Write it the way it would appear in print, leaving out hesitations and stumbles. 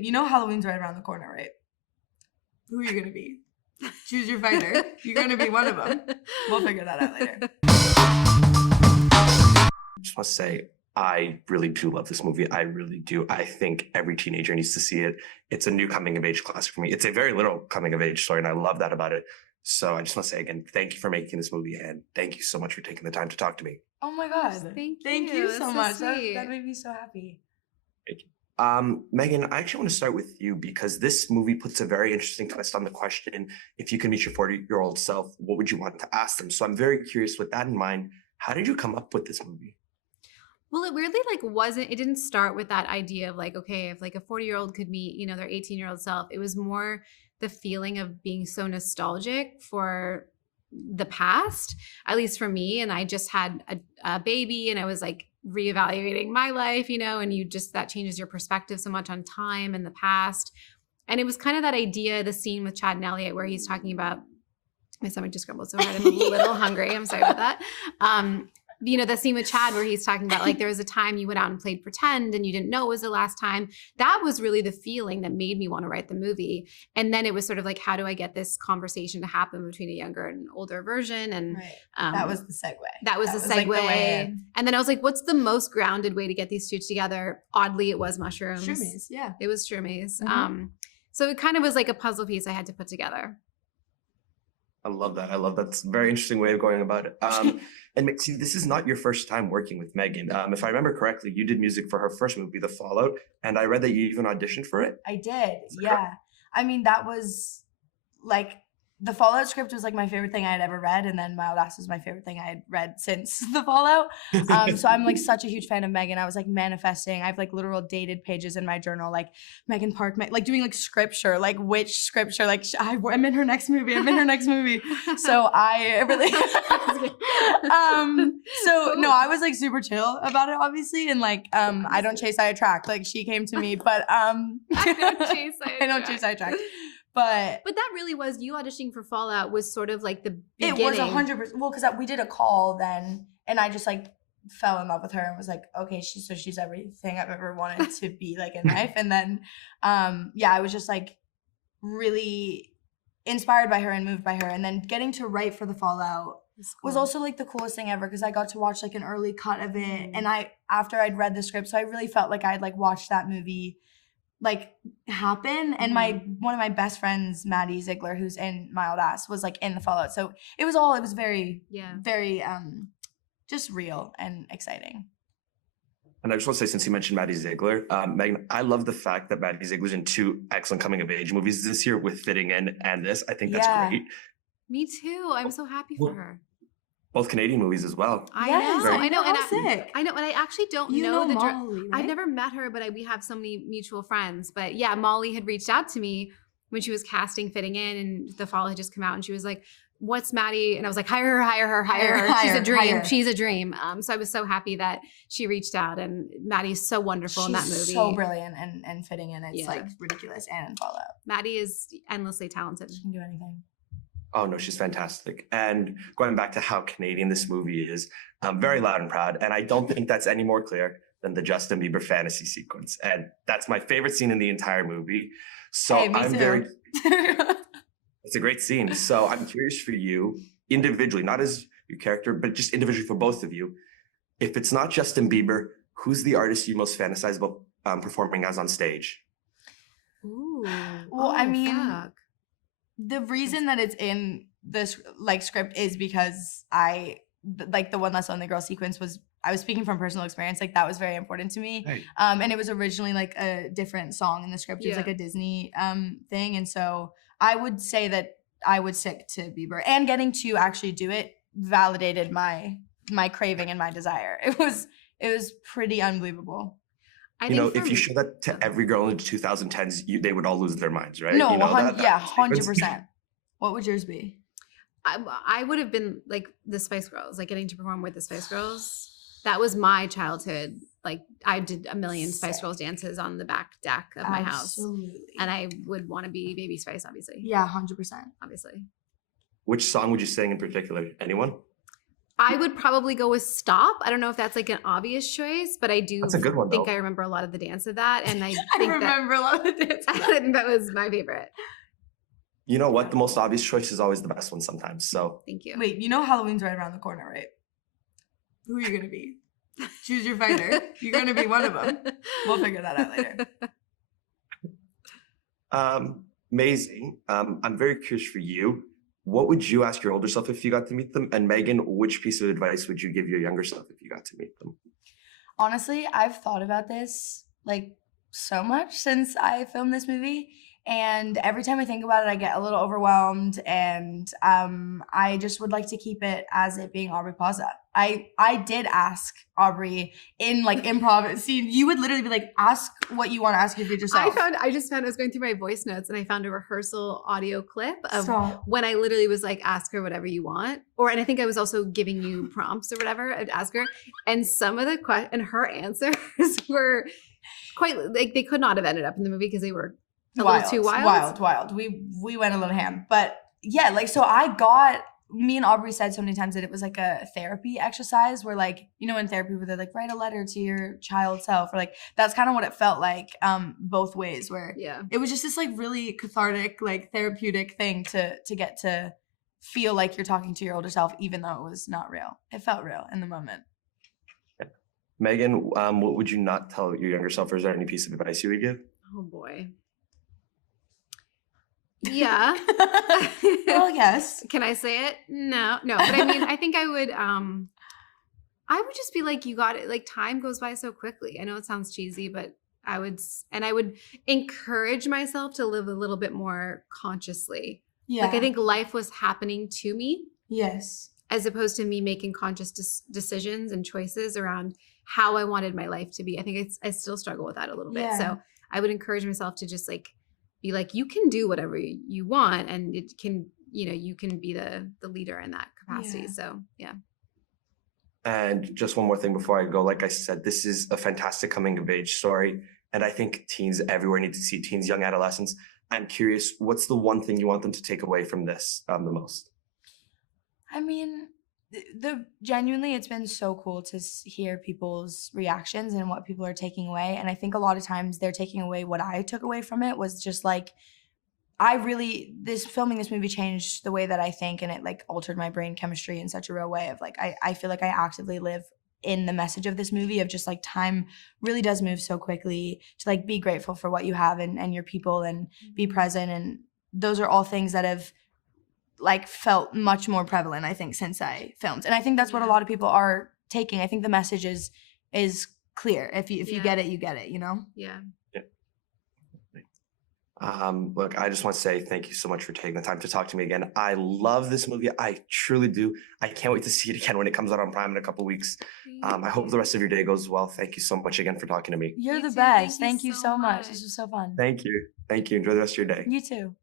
You know Halloween's right around the corner, right? Who are you gonna be? Choose your fighter. You're gonna be one of them. We'll figure that out later. I just want to say, I really do love this movie. I really do. I think every teenager needs to see it. It's a new coming of age classic for me. It's a very literal coming of age story, and I love that about it. So I just want to say again, thank you for making this movie, and thank you so much for taking the time to talk to me. Oh my God. Thank you That's so much. sweet. That made me so happy. Thank you. Megan, I actually want to start with you because this movie puts a very interesting twist on the question, if you can meet your 40-year-old self, what would you want to ask them? So I'm very curious with that in mind, how did you come up with this movie? Well, it weirdly it didn't start with that idea of like, okay, if like a 40-year-old could meet, their 18-year-old self. It was more the feeling of being so nostalgic for the past, at least for me. And I just had a baby and I was like reevaluating my life, and that changes your perspective so much on time and the past. And it was kind of that idea, the scene with Chad and Elliot where he's talking about, my stomach just grumbled so hard. I'm a little hungry. I'm sorry about that. The scene with Chad where he's talking about like there was a time you went out and played pretend and you didn't know it was the last time. That was really the feeling that made me want to write the movie. And then it was sort of like, how do I get this conversation to happen between a younger and older version? And that was the segue. That was the segue. Like and then I was like, what's the most grounded way to get these two together? Oddly, it was mushrooms. Shroomies, yeah. It was shroomies. Mm-hmm. So it kind of was like a puzzle piece I had to put together. I love that. It's a very interesting way of going about it. And see, this is not your first time working with Megan. If I remember correctly, you did music for her first movie, The Fallout, and I read that you even auditioned for it. I did, yeah. I mean, that was like, the Fallout script was like my favorite thing I had ever read, and then Mild Ass was my favorite thing I had read since The Fallout. So I'm like such a huge fan of Megan. I was like manifesting. I have like literal dated pages in my journal, like Megan Park, like doing like scripture, like which scripture, like I'm in her next movie. So I really, so no, I was like super chill about it, obviously, and like I don't chase, I attract. Like she came to me, but I don't chase, I attract. But that really was, you auditioning for Fallout was sort of like the beginning. It was 100%. Well, because we did a call then, and I just like fell in love with her and was like, okay, she's everything I've ever wanted to be like in life. And then, I was just like really inspired by her and moved by her. And then getting to write for the Fallout was also like the coolest thing ever because I got to watch like an early cut of it. And after I'd read the script, so I really felt like I'd like watched that movie like happen. And one of my best friends, Maddie Ziegler, who's in Mild Ass, was like in the Fallout. So it was very, very just real and exciting. And I just want to say, since you mentioned Maddie Ziegler, Megan, I love the fact that Maddie Ziegler's in 2 excellent coming of age movies this year with Fitting In and this. I think that's great. Me too. I'm so happy for her. Both Canadian movies as well. I know. And I actually don't know the Molly, right? I've never met her, but we have so many mutual friends. But yeah, Molly had reached out to me when she was casting Fitting In, and The Fall had just come out, and she was like, "What's Maddie?" And I was like, "Hire her. She's a dream. She's a dream." So I was so happy that she reached out, and Maddie's so wonderful in that movie. She's so brilliant and Fitting In. It's like ridiculous, and in Fallout. Maddie is endlessly talented. She can do anything. Oh, no, she's fantastic. And going back to how Canadian this movie is, I'm very loud and proud. And I don't think that's any more clear than the Justin Bieber fantasy sequence. And that's my favorite scene in the entire movie. So it's a great scene. So I'm curious for you individually, not as your character, but just individually for both of you. If it's not Justin Bieber, who's the artist you most fantasize about performing as on stage? Ooh. Well, I mean, the reason that it's in this like script is because the One Less Lonely Girl sequence I was speaking from personal experience. Like that was very important to me. Right. And it was originally like a different song in the script. It was like a Disney thing. And so I would say that I would stick to Bieber, and getting to actually do it validated my craving and my desire. It was pretty unbelievable. If you show that to every girl in the 2010s, they would all lose their minds, right? No, 100%. What would yours be? I would have been like the Spice Girls, like getting to perform with the Spice Girls. That was my childhood. Like I did a million Spice Girls dances on the back deck of my house. And I would want to be Baby Spice, obviously. Yeah, 100%. Obviously. Which song would you sing in particular? Anyone? I would probably go with Stop. I don't know if that's like an obvious choice, but I do That's a good one, think though. I remember a lot of the dance of that. And I I think remember a lot of the dance. I think that was my favorite. You know what? The most obvious choice is always the best one sometimes. So Thank you. Wait, you know Halloween's right around the corner, right? Who are you gonna be? Choose your fighter. You're gonna be one of them. We'll figure that out later. Maisy, I'm very curious for you. What would you ask your older self if you got to meet them? And Megan, which piece of advice would you give your younger self if you got to meet them? Honestly, I've thought about this like so much since I filmed this movie. And every time I think about it, I get a little overwhelmed. And I just would like to keep it as it being Aubrey Plaza. I did ask Aubrey in like improv scene. You would literally be like, ask what you want to ask your future self. I just found I was going through my voice notes and I found a rehearsal audio clip of Stop. when I literally was like, ask her whatever you want. And I think I was also giving you prompts or whatever. I'd ask her. And some of the questions and her answers were quite like they could not have ended up in the movie because they were a little too wild. We went a little ham. But yeah, like so me and Aubrey said so many times that it was like a therapy exercise where like, you know, in therapy where they're like, write a letter to your child self, or like that's kind of what it felt like both ways, where it was just this like really cathartic, like therapeutic thing to get to feel like you're talking to your older self, even though it was not real. It felt real in the moment. Megan, what would you not tell your younger self, or is there any piece of advice you would give? Oh boy. Yeah. Well, yes. Can I say it? No. But I mean, I think I would just be like, you got it. Like time goes by so quickly. I know it sounds cheesy, but I would encourage myself to live a little bit more consciously. Yeah. Like I think life was happening to me. Yes. As opposed to me making conscious decisions and choices around how I wanted my life to be. I think I still struggle with that a little bit. Yeah. So I would encourage myself to just like, be like, you can do whatever you want, and it can, you can be the leader in that capacity. Yeah. So yeah. And just one more thing before I go, like I said, this is a fantastic coming of age story. And I think teens everywhere need to see teens, young adolescents. I'm curious, what's the one thing you want them to take away from this the most? I mean, genuinely, it's been so cool to hear people's reactions and what people are taking away. And I think a lot of times they're taking away what I took away from it was just like, filming this movie changed the way that I think, and it like altered my brain chemistry in such a real way of like, I feel like I actively live in the message of this movie of just like time really does move so quickly, to like be grateful for what you have and your people and be present. And those are all things that have like felt much more prevalent, I think, since I filmed. And I think that's what a lot of people are taking. I think the message is clear. If you get it, you get it, you know? Yeah. Look, I just want to say thank you so much for taking the time to talk to me again. I love this movie. I truly do. I can't wait to see it again when it comes out on Prime in a couple of weeks. I hope the rest of your day goes well. Thank you so much again for talking to me. You're the best. Thank you so much. This was so fun. Thank you. Enjoy the rest of your day. You too.